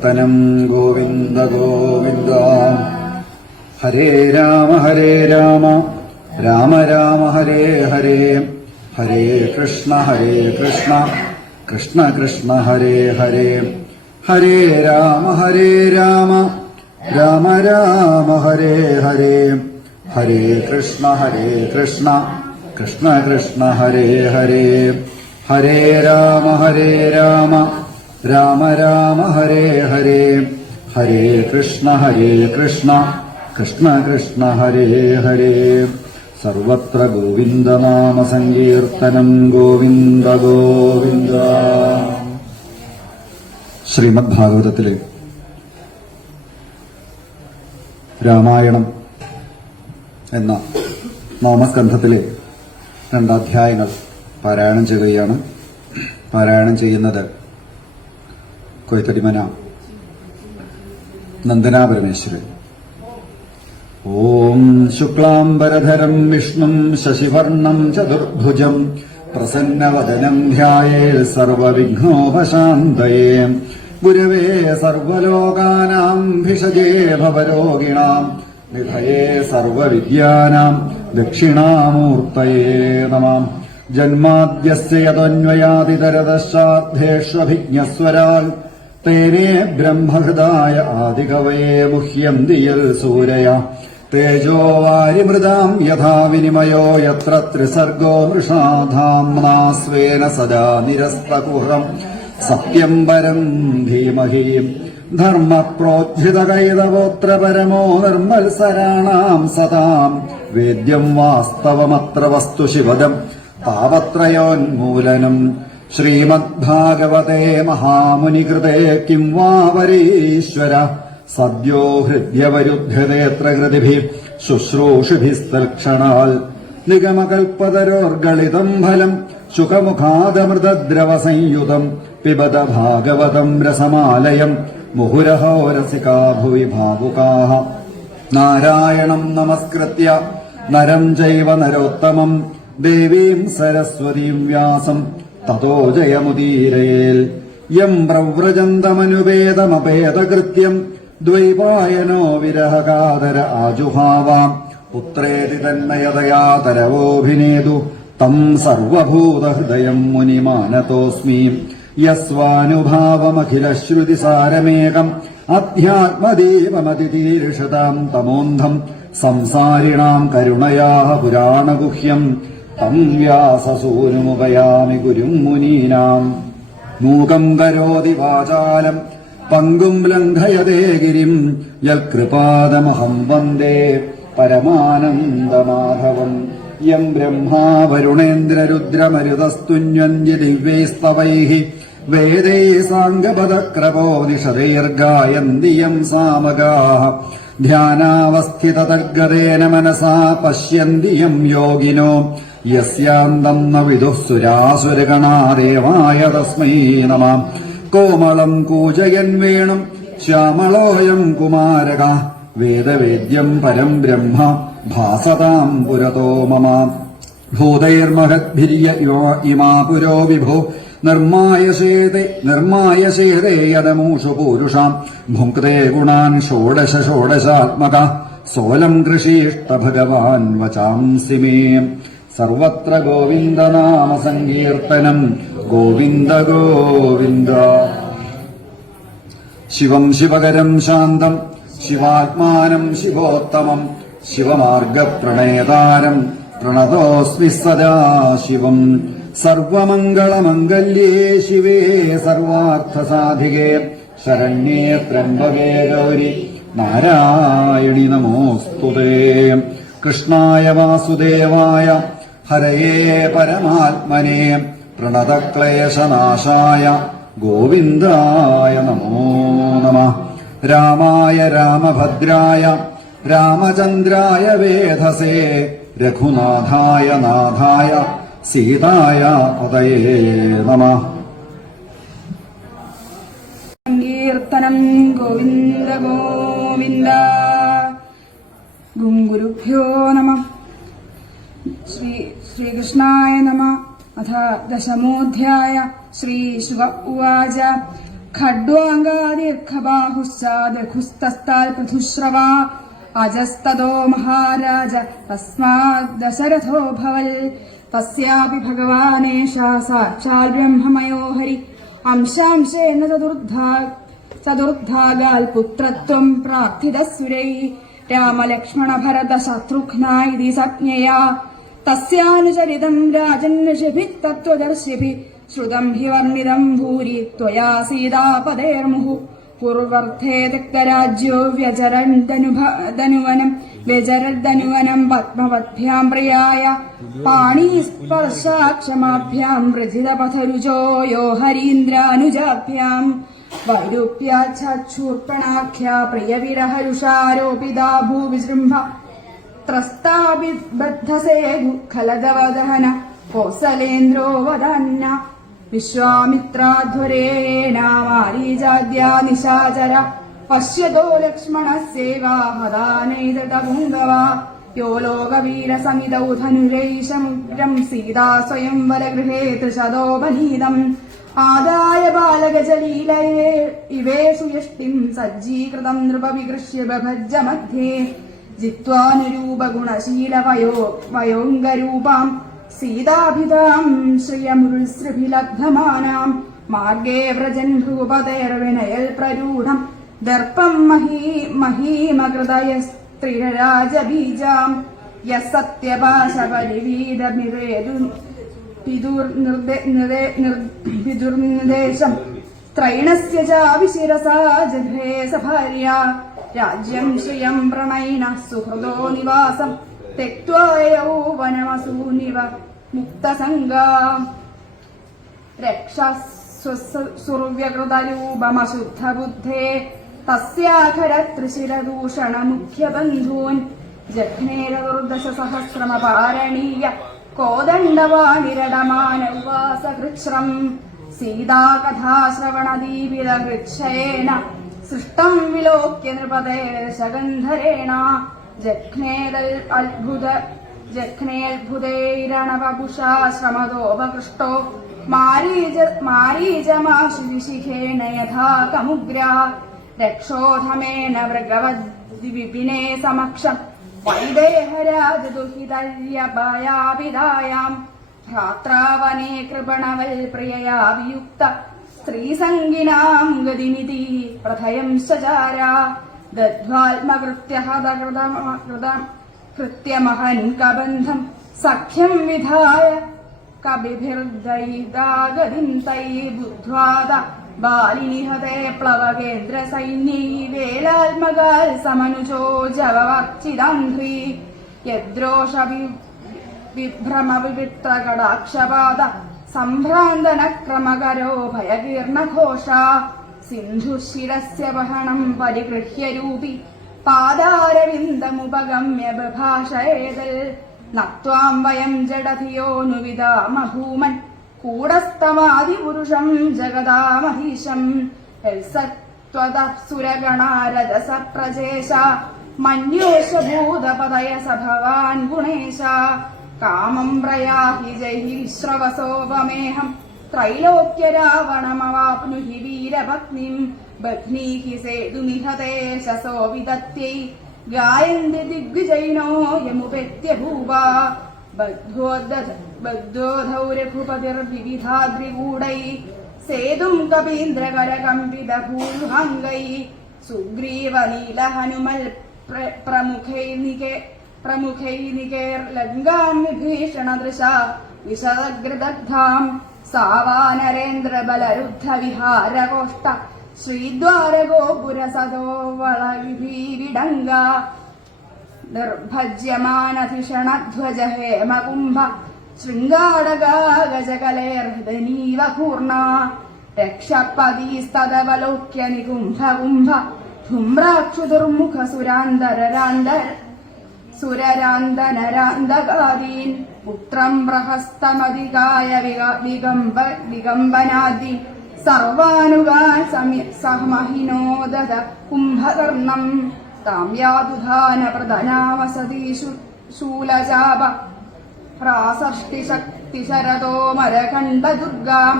സങ്കീർത്തനം ഗോവിന്ദ ഗോവിന്ദ. ഹരേ രാമ ഹരേ രാമ. രാമ രാമ ഹരേ ഹരേ. ഹരേ കൃഷ്ണ ഹരേ കൃഷ്ണ. കൃഷ്ണ കൃഷ്ണ ഹരേ ഹരേ. ഹരേ രാമ ഹരേ രാമ. രാമ രാമ ഹരേ ഹരേ. ഹരേ കൃഷ്ണ ഹരേ കൃഷ്ണ. കൃഷ്ണ കൃഷ്ണ ഹരേ ഹരേ. ഹരേ രാമ ഹരേ രാമ. രാമ രാമ ഹരേ ഹരേ. ഹരേ കൃഷ്ണ ഹരേ കൃഷ്ണ. കൃഷ്ണ കൃഷ്ണ ഹരേ ഹരേ. സർവത്ര ഗോവിന്ദനാമ സങ്കീർത്തനം ഗോവിന്ദ ഗോവിന്ദ. ശ്രീമദ് ഭാഗവതത്തിലെ രാമായണം എന്ന നാമസ്കന്ധത്തിലെ രണ്ടധ്യായങ്ങൾ പാരായണം ചെയ്യുകയാണ്. പാരായണം ചെയ്യുന്നത് കൊയ്ത്തടിമന നന്ദനാ പരമേശ്വരൻ. ഓം ശുക്ലാംബരധരം വിഷ്ണും ശശിവർണം ചതുർഭുജം പ്രസന്നവദനം ധ്യായേ സർവവിഘ്നോപശാന്തയേ. ഗുരവേ സർവലോകാനാം ഭിഷജേ ഭവരോഗിണാം നിധയേ സർവവിദ്യാനാം ദക്ഷിണാമൂർത്തയേ നമാം. ജന്മാദ്യസ്യ യതൊന്വയാതിതരതശ്ചാർദ്ധേഷ്വഭിജ്ഞസ്വരാൽ തേനേ ബ്രഹ്മഹൃദായ ആദികവയെ മുഹ്യന്തിയൽ സൂരയ. തേജോ വാരിമൃതാം യഥാ വിനിമയോ യത്ര ത്രിസർഗോ മൃഷാധാംനാ സ്വേന സദാ നിരസ്തകുഹം. സത്യം പരം ധർമ്മ ധർമ്മപ്രോദ്ധിതകൈതവോത്ര പരമോ നിർമ്മത്സരാണാം സദാം. വേദ്യം വാസ്തവമത്ര വസ്തു ശിവദം. താപത്രയോന്മൂലനം. ശ്രീമദ്ഭാഗവതേ മഹാമുനികൃതേ കിം വാ വരീശ്വര സദ്യോ ഹൃദ്യവരുദ്ധ്യതേത്ര കൃതിഭി ശുശ്രൂഷിഭിസ്തൽക്ഷണാൽ. നിഗമകൽപ്പതരോർഗളിതം ഫലം ശുഖമുഖാദമൃതദ്രവ സംയുതം പിബത ഭാഗവതം രസമാലയം മുഹുരഹോരസികാ ഭുവി ഭാവുകാः നാരായണം നമസ്കൃത്യ. നരം ചൈവ നരോത്തമം. ദേവീം സരസ്വതീം വ്യാസം. തതോ ജയമുദീരയേൽ. യം പ്രവ്രജന്തമനുപേതമപേതകൃത്യം ദ്വൈപായനോ വിരഹകാതര ആജുഹാവാം. പുത്രേതി തന്മയതയാതരവോഭിനേതു. തം സർവഭൂതഹൃദയം മുനിമാനതോസ്മി. യസ്വാനുഭാവമഖിലശ്രുതിസാരമേകം. അധ്യാത്മദീപമതിതീർഷതാം തമോന്ധം സംസാരിണാം കരുണയാ പുരാണഗുഹ്യം തം വ്യാസസൂനുമുപയാമി ഗുരും മുനീനാം. മൂകം കരോതി വാചാലം പങ്കും ലംഘയതേ ഗിരിം. യൽകൃപാദമഹം വന്ദേ പരമാനന്ദമാധവം. യം ബ്രഹ്മാ വരുണേന്ദ്രരുദ്രമരുതസ്തുന്യഞ്ജി ദിവ്യൈസ്തവൈः വേദൈ സാംഗപദക്രമോ നിഷതൈർഗായന്തി യം സാമഗാः ധ്യാനാവസ്ഥിതതദ്ഗതേന മനസാ പശ്യന്തി യം യോഗിനോ. യസ്യാന്തം ന തസ്മൈ നമ. കോമളം കൂജയൻ വേണം ശ്യാമളോയം കുമാരക. വേദവേദ്യം പരം ബ്രഹ്മ ഭാസതാം പുരതോ മമ. ഭൂതൈർമഹദ്ഭിര്യ ഇമാ പുരോ വിഭോ. നിർമായശേതേ നിർമായശേതേ യദമൂഷു പൂരുഷാം. ഭുക്തേ ഗുണാൻ ഷോഡശ ഷോഡശാത്മക. സോലം കൃഷിയിഷ്ട ഭഗവാൻ വചാംസി മേ. സർവത്ര ഗോവിന്ദനാമ സങ്കീർത്തനം ഗോവിന്ദ ഗോവിന്ദ. ശിവം ശിവകരം ശാന്തം ശിവാത്മാനം ശിവോത്തമം ശിവമാർഗപ്രണേതാരം പ്രണതോസ്മി സദാ ശിവം സർവമംഗളമംഗല്യേ ശിവേ സർവാർത്ഥസാധികേ. ശരണ്യേ ത്രംബകേ ഗൗരി. നാരായണി നമോസ്തുതേ. കൃഷ്ണായ വാസുദേവായ ഹരയേ പരമാത്മനെ. പ്രണതക്ലേശനാശായ. ഗോവിന്ദായ നമോ നമ. രാമായ രാമഭദ്രായ. രാമചന്ദ്രായ വേധസേ. രഘുനാഥായ നാഥായ. സീതായ പതയേ നമ. സങ്കീർത്തനം ഗോവിന്ദ ഗോവിന്ദ. ഗുരുഭ്യോ നമ. ശ്രീ श्रीकृष्णाय नम। अथ दशमोऽध्याय श्रीशुक उवाच। खड्वाङ्गादिर्खबाहुश्चादिर्घुस्तस्ताल्पथुश्रवा अजस्तदो महाराज, तस्माद्दशरथो भवल्। तस्यापि भगवानेषा साक्षाल् ब्रह्ममयो हरि। अंशांशेन चतुर्धा चतुर्धागाल् पुत्रत्वम् प्रार्थितस्विरैः। रामलक्ष्मणभरतशत्रुघ्ना इति सज्ञया। തസ്യാനുചരിതം രാജന്യഷിഭി തത്വദർശിഭി ശ്രുതം ഹി വർണിതം ഭൂരി ത്വയാ സീതാപതേർമുഹു പൂർവർദ്ധേ തിക്തരാജ്യോ വ്യചരൻ വ്യജരദ്ധനുവനം വ്യജരദ്ധനുവനം പത്മവദ്ഭ്യാം പ്രിയായ പാണീസ്പർശാക്ഷമാഭ്യാം വൃഥിതപഥരുചോ യോ ഹരീന്ദ്രാനുജാഭ്യാം വൈരൂപ്യാച്ഛൂർപ്പണാഖ്യ പ്രിയവിരഹരുഷാരോപിതാ ഭൂവിജൃംഭ ത്രസ്താഭിബദ്ധസേതു ഖലദവദഹന കോസലേന്ദ്രോ വദന്ന വിശ്വാമിത്രാധ്വരേണാമാരീജാദ്യാ നിശാചര. പശ്യതോ ലക്ഷ്മണസ്യേവാ ഹതാനൈതടപുങ്കവ യോ ലോകവീരസമിതൗ ധനുരൈഷമുഗ്രം സീതാ സ്വയംവരഗൃഹേ തൃശതോപനീതम् ആദായ ബാലകജലീലയേ ഇവേ സുയഷ്ടിം സജ്ജീകൃതം നൃപവികൃഷ്യ ബഭജ്ജ जित्वानुरूपगुणशीलवयो वयोऽङ्गरूपाम् सीताभिधाम् श्रियमुरुसृभिलब्धमानाम् मार्गे व्रजन् भ्रूपतेर्विनयल् प्ररूढम् दर्पम् मही महीमकृतयस्त्रिरराजबीजाम् यः सत्यपाशपरिवीदमिवेदु पितुर्निर्दे- निर्दे- निर- पितुर्निर्देशम् त्रैणस्य चाविशिरसा जघ्रे सभार्या രാജ്യം ശ്രിയം പ്രണയിന സുഹൃദോ നിവാസം തെക്വായൗവനമസൂനിവ മുക്തസംഗ. രക്ഷസുർവ്യകൃതരൂപമശുദ്ധബുദ്ധേ തസ്യാഖരത്രിശിരദൂഷണ മുഖ്യബന്ധൂൻ ജഘ്നേരദുർദശ സഹസ്രമപാരണീയ കോദണ്ഡവാണിരടമാനവാസകൃച്ഛ്രം സീതാകഥാശ്രവണദീപിതകൃക്ഷേണ സൃഷ്ടം വിലോക്യ നൃപതേന ശഗന്ധരേണ. ജഘ്നേതൽ അത്ഭുത ജഘ്നേത്ഭുതൈരണവപുഷാ ശ്രമതോപകൃഷ്ടോ. മാരീജ മാരീജമാശിവിശിഖേണ യഥാ കമുഗ്ര. രക്ഷോധമേന വൃഗവദ്വിപിനെ സമക്ഷം. വൈദേഹരാജദുഹിതര്യഭയാപിതായാം. ഭ്രാത്രാവനെ കൃപണവൽ പ്രിയയാ വിയുക്ത സ്ത്രീസംഗിനാം ഗതിമിതി പ്രഥയം സചാര ദദ്ധ്വാത്മകൃത്യഹതകൃതമഹൻകബന്ധം സഖ്യം വിധായ. കവിഭിർദയിതാഗതിം തൈ ബുദ്ധ്വാത ബാലിനിഹതേ പ്ലവകേന്ദ്ര സൈന്യൈ വേലാത്മകാൽ സമനുജോ ജവവർച്ചിതാന്ധി യദ്രോഷ വിഭ്രമ വിവിക്തകടാക്ഷപാദ सम्भ्रान्तनक्रमकरो भयकीर्णघोषा सिन्धुः शिरस्य वहनम् परिगृह्य रूपि पादारविन्दमुपगम्य बभाषयेदल् नत्वाम् वयम् जडधियोऽनुविदाम कूटस्थमादिपुरुषम् जगदामहीशम् यत्सत्त्वतः सुरगणारजस प्रजेश मन्योष കാമം പ്രയാഹി ജയി വിശ്രവസോപമേഹം ത്രൈലോക്യരാവണമവാപ്നുഹി വീരഭഗ്നിം. ബഗ്നീഹി സേതുമിഹതേ ശസോ വിദത്യൈ ഗായന്തി ദിഗ്വിജയിനോ യമുപെത്യ ഭൂവ. ബദ്ധോധൗരഘുപതിർവിവിധാദ്രികൂടൈ സേതും കപീന്ദ്രകരകമ്പിതഭൂഹങ്കൈ സുഗ്രീവനീലഹനുമൽ പ്രമുഖൈ നികേ പ്രമുഖൈനികേർ ലങ്കാന്വിഭീഷണദൃശ വിശദഗ്രദഗ്ധാം സാവാനരേന്ദ്രബലരുദ്ധവിഹാരകോഷ്ട ശ്രീദ്വാരഗോപുരസദോ വളവിഭീവിടംഗ നിർഭജ്യമാനധിഷണധ്വജ ഹേമകുംഭ ശൃംഗാടകാഗജകലേർഹൃദനീവ കൂർണ രക്ഷപതീസ്തവലോക്യ നികുംഭകുംഭ ധുമ്രാക്ഷുദുർമുഖ സുരാന്തരാന്തര സുരരാന്തനരാന്തകാദീൻ. പുത്രം പ്രഹസ്തമതികായ സർവാനുഗാ വികംബനാദി. സർവാനുകാ സമഹിനോദത കുംഭകർണം. താം യാതുധാന പ്രധനാവസതീഷു ശൂലചാപ പ്രാസഷ്ടിശക്തിശരതോ മരകണ്ഠ ദുർഗാം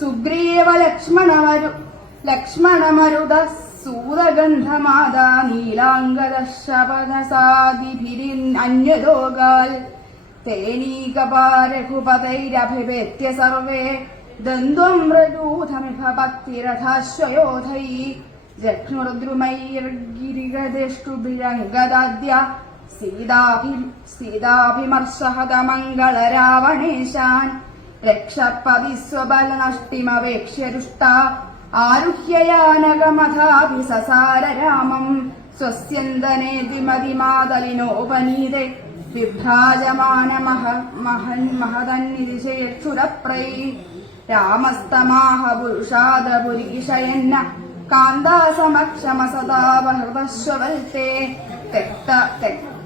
സുഗ്രീവ ലക്ഷ്മണമരു ലക്ഷ്മണമരുദ സൂരഗന്ധമാതാ നീലാംഗദശപദസാദിഭിരന്യലോകാൽ തേനീകപാരഘുപതൈരഭിവേദ്യ സർവേ ദന്ത്വം രൂഥമിഭ ഭക്തിരഥാശ്വയോധൈ ജഘ്നുർദ്രുമൈർഗിരിഗദേഷ്ടുഭിരംഗദാദ്യ സീതാഭി സീതാഭിമർശഹതമംഗളരാവണേശാൻ രക്ഷപ്പതി സ്വബലനഷ്ടിമവേക്ഷ്യരുഷ്ടാ ആരുഹ്യയാനകമഥാഭിസസാര രാമം സ്വസ്യന്തനേതി മതിമാതലിനോപനീതെ വിഭ്രാജമാന മഹ മഹൻ മഹതന്നിതിശേക്ഷുരപ്രൈ രാമസ്തമാഹ പുരുഷാദപുരീഷയന്ന കാന്താസമക്ഷമസദാവഹൃതശ്വൽത്തെ തെക്ത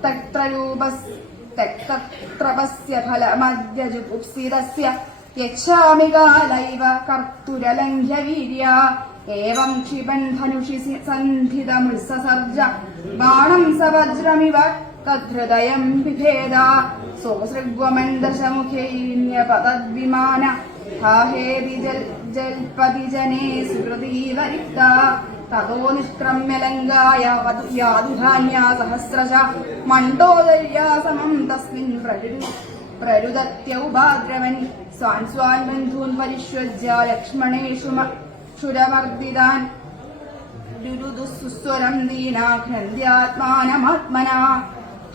തെക്തരൂപസ് തെക്തത്രപസ്യ ഫലമദ്യജുപുപ്സിതസ്യ യച്ഛാമി കാലൈവ കർത്തുരലംഘ്യ വീര്യ ഏവം ക്ഷിപൻ ധനുഷി സന്ധിതമുത്സസർജ. ബാണം സവജ്രമിവ തദ്ഹൃദയം വിഭേദ. സോസൃഗ്വമന്ദശമുഖൈന്യപതദ്വിമാന ഹാഹേതി ജൽ ജൽപതി ജനേ സുഹൃതീവരിക്ത തതോ നിഷ്ക്രമ്യലങ്കായ യാതുധാന്യ സഹസ്രശ മണ്ഡോദര്യാ സമം തസ്മിൻ പ്രരുദത്യൗഭാദ്രവൻ സ്വാൻ സ്വാൻ ബന്ധൂൻ പരിഷ്വജ്യ ലക്ഷ്മണേഷു ക്ഷുരമർദിതാൻ രുരുദുസ്വരം ദീനാഘ്നന്ദ്യാത്മാനമാത്മനാ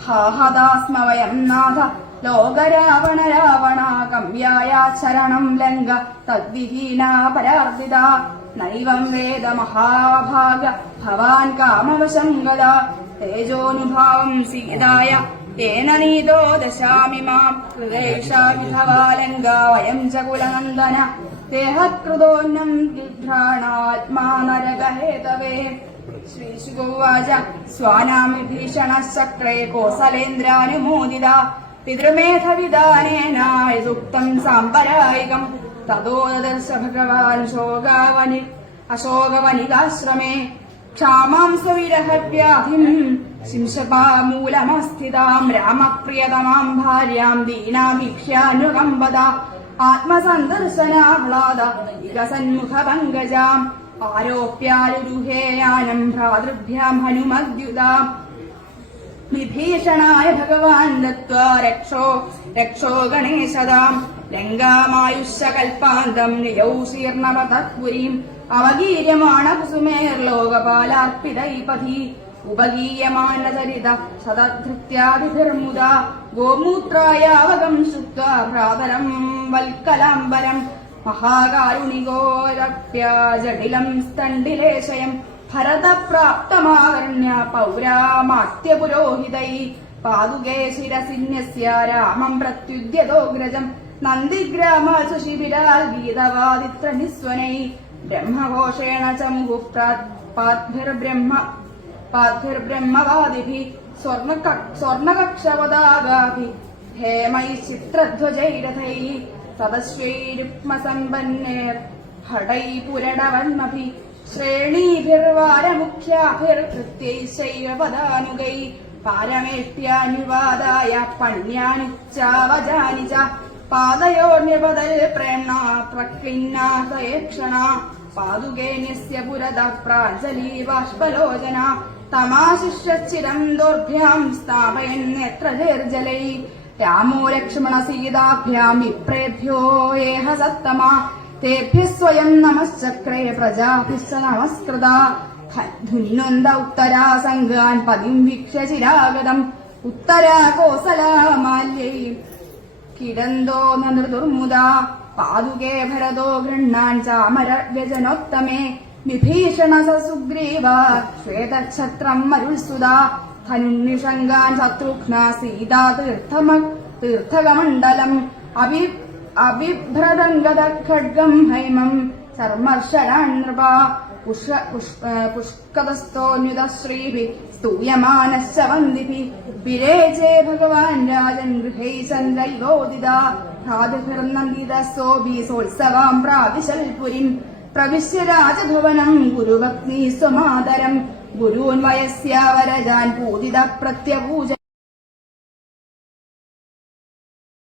ഹാഹദാസ്മ വയം നാഥ. ലോകരാവണ രാവണ കമ്യായ ശരണം ലങ്ക. തദ്വിഹീന പരാർദിത നൈവം വേദ മഹാഭാഗ ഭവാൻ കാമവശം ഗത തേജോനുഭാവം സീതായ. തേന നീതോ ദശാമി മാം ഹൃദയേഷാ വിധവാലങ്ക വയം ച കുലനന്ദന ദേഹകൃതോന്നം വിഭ്രാണാത്മാ നരകഹേതവേ ശ്രീശുഗോവാച സ്വാനാമി ഭീഷണശക്രേ കോസലേന്ദ്രാനുമോദിത പിതൃമേധവിധാനേനായുക്തം സാമ്പരായികം തതോ ദർശ ഭഗവാൻ ശോകാവനി അശോകവനികാശ്രമേ ക്ഷാമാം സ്വവിരഹവ്യാധിം ശിംശപാമൂലമസ്ഥിതാം രാമപ്രിയതമാം ഭാര്യാം ദീനാഭീക്ഷ്യാനുകമ്പത ആത്മസന്ദർശനാഹ്ലാദ ഇകസന്മുഖ പങ്കജാം ആരോപ്യാരുരുഹേയാനം ഭ്രാതൃഭ്യാം ഹനുമദ്യുതാം. വിഭീഷണായ ഭഗവാൻ ദത്വാ രക്ഷോ രക്ഷോ ഗണേശതാം. ലങ്കാമായുഷ്യകൽപ്പാന്തം നിയൗ ശീർണവതപുരീം അവഗീര്യമാണ കുസുമേർലോകപാലാർപ്പിതൈപതി ഉപഗീയമാനചരിത ഗോമൂത്രായ ഗോമൂത്രായാവകം ശുക്വാ ഭ്രാതരം വൽക്കലാംബരം മഹാകാരുണികോരപ്യാജടിലം സ്തണ്ടിലേശയം ഭരതപ്രാപ്തമാകർണ്യ പൗരാമാത്യപുരോഹിതൈ. പാതുകേ ശിരസിന്യസ്യ രാമം പ്രത്യുദ്യതോഗ്രജം നന്ദിഗ്രാമാസു ശിബിരാൽ ഗീതവാദിത്ര നിസ്വനൈ ബ്രഹ്മഘോഷേണ ച മുഹുപ്രാത്ഭിർബ്രഹ്മ പാദ്ഭിർബ്രഹ്മവാദിഭി സ്വർണ ഹേമൈ ചിത്രധ്വജൈരഥൈ സദശ്വൈരുക്മസമ്പന്നേർ ഹടൈ പുരടവന്മഭി ശ്രേണീഭിർവാരമുഖ്യാഭിർകൃത്യൈശൈവ പദാനുഗൈ പാരമേഷ്ട്യാനുവാദായ പണ്യാനുച്ചാവജാനി ച പാദയോർണ്യപദൽ പ്രേണ പ്രക്ലിന്നാസയേക്ഷണ പാതുകേന്യസ്യ പുരത പ്രാജലീ ബാഷ്പലോചന. തമാശിഷ്യച്ചിരം ദോർഭ്യാം സ്ഥാപയൻ നേത്രജൈർജലൈ രാമോ ലക്ഷ്മണ സീതാഭ്യാം വിപ്രേഭ്യോ ഏഹ സത്തമാ. തേഭ്യ സ്വയം നമശ്ചക്രേ പ്രജാഭിശ്ച നമസ്കൃത. ധുനിനൊന്ത ഉത്തരാ സംഘാൻ പതിം വീക്ഷ്യ ചിരാഗതം. ഉത്തരാ കോസലാമാല്യൈ കിടന്തോ നൃതുർമുദ പാതുകേ ഭരതോ ഗൃഹാൻ ചാമര വ്യജനോത്തമേ. വിഭീഷണ സുഗ്രീവ ശ്വേതക്ഷത്രം മരുൾസുത ധനുനിഷങ്കാൻ ശത്രുഘ്ന സീതാ തീർത്ഥമ തീർത്ഥകമണ്ഡലം അഭി അഭിഭ്രദംഗത ഖഡ്ഗം ഹൈമം ചർമ്മർഷരാൻ നൃപ പുഷ പുഷ്കതസ്ഥോന്യുത ശ്രീഭി സ്തൂയമാനശ്ച വന്ദിഭി വിരേചേ ഭഗവാൻ രാജൻ ഗൃഹൈ ചന്ദ്രൈവോദിത ഭ്രാതുഭിർനന്ദിത സോഭി സോത്സവാം പ്രാവിശൽ പുരിം പ്രവിശ്യ രാജഭവനം ഗുരുഭക്തി സ്വമാതരം ഗുരൂൻ വയസ്യാവരജാൻ പൂജിത പ്രത്യപൂജ